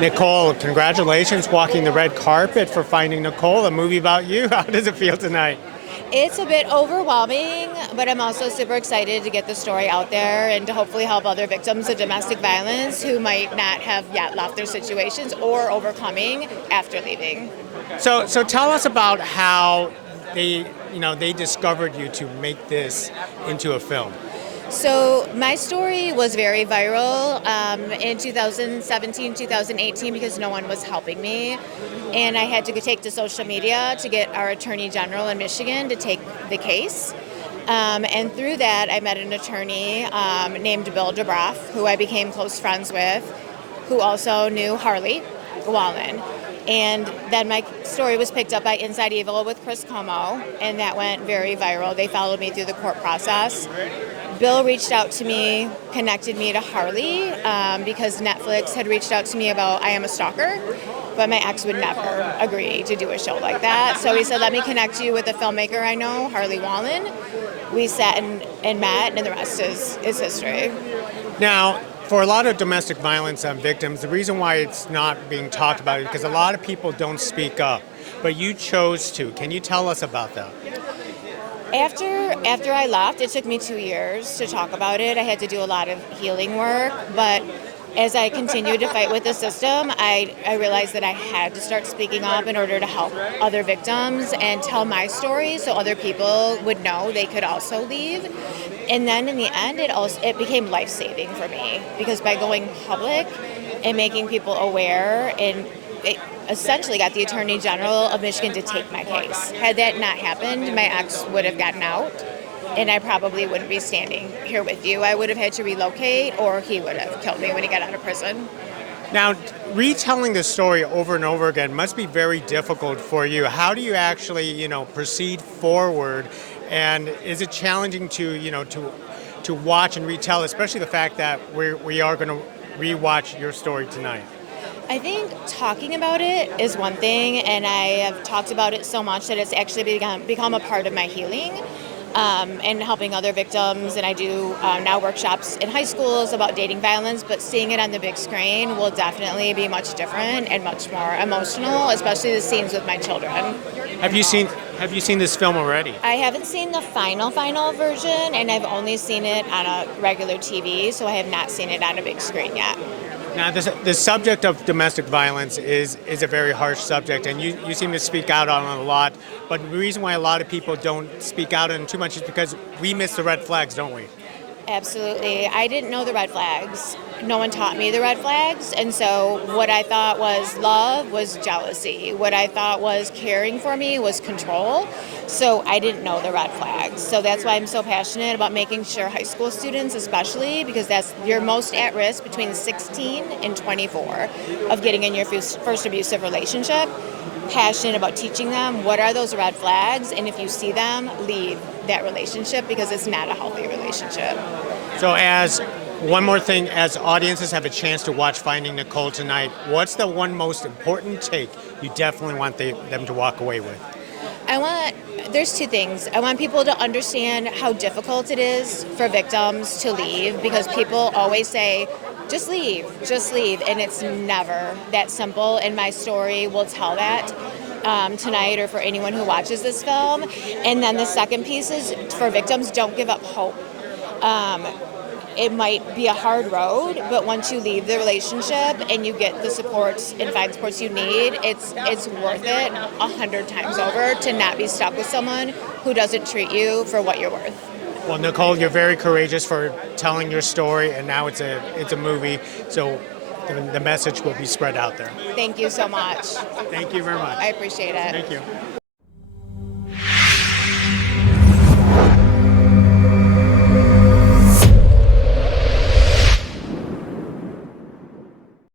Nicole, congratulations walking the red carpet for Finding Nicole, a movie about you. How does it feel tonight? It's a bit overwhelming, but I'm also super excited to get the story out there and to hopefully help other victims of domestic violence who might not have yet left their situations or overcoming after leaving. So tell us about how they discovered you to make this into a film. So my story was very viral in 2017, 2018 because no one was helping me. And I had to take to social media to get our Attorney General in Michigan to take the case. And through that, I met an attorney named Bill DeBroff, who I became close friends with, who also knew Harley Wallen. And then my story was picked up by Inside Evil with Chris CUOMO, and that went very viral. They followed me through the court process. Bill reached out to me, connected me to Harley, because Netflix had reached out to me about I Am a Stalker, but my ex would never agree to do a show like that. So he said, let me connect you with a filmmaker I know, Harley Wallen. We sat and met, and the rest is history. Now, for a lot of domestic violence victims, the reason why it's not being talked about is because a lot of people don't speak up, but you chose to. Can you tell us about that? After I left, it took me 2 years to talk about it. I had to do a lot of healing work, but as I continued to fight with the system, I realized that I had to start speaking up in order to help other victims and tell my story so other people would know they could also leave. And then in the end, it became life-saving for me because by going public and making people aware, and it essentially got the Attorney General of Michigan to take my case. Had that not happened, my ex would have gotten out, and I probably wouldn't be standing here with you. I would have had to relocate, or he would have killed me when he got out of prison. Now, retelling the story over and over again must be very difficult for you. How do you actually, proceed forward? And is it challenging to watch and retell, especially the fact that we are going to rewatch your story tonight? I think talking about it is one thing, and I have talked about it so much that it's actually become a part of my healing. And helping other victims, and I do now workshops in high schools about dating violence, but seeing it on the big screen will definitely be much different and much more emotional, especially the scenes with my children. Have you seen this film already? I haven't seen the final version, and I've only seen it on a regular TV, so I have not seen it on a big screen yet. Now, the subject of domestic violence is a very harsh subject, and you seem to speak out on it a lot. But the reason why a lot of people don't speak out on it too much is because we miss the red flags, don't we? Absolutely. I didn't know the red flags. No one taught me the red flags. And so what I thought was love was jealousy. What I thought was caring for me was control. So I didn't know the red flags. So that's why I'm so passionate about making sure high school students, especially, because you're most at risk between 16 and 24 of getting in your first abusive relationship. Passionate about teaching them what are those red flags, and if you see them, leave that relationship because it's not a healthy relationship. So as one more thing, as audiences have a chance to watch Finding Nicole tonight, what's the one most important take you definitely want them to walk away with? There's two things. I want people to understand how difficult it is for victims to leave because people always say, just leave, and it's never that simple, and my story will tell that tonight or for anyone who watches this film. And then the second piece is for victims, don't give up hope. It might be a hard road, but once you leave the relationship and you get the supports and find supports you need, it's worth it 100 times over to not be stuck with someone who doesn't treat you for what you're worth. Well, Nicole, you're very courageous for telling your story, and now it's a movie, so the message will be spread out there. Thank you so much. Thank you very much. I appreciate it. Thank you.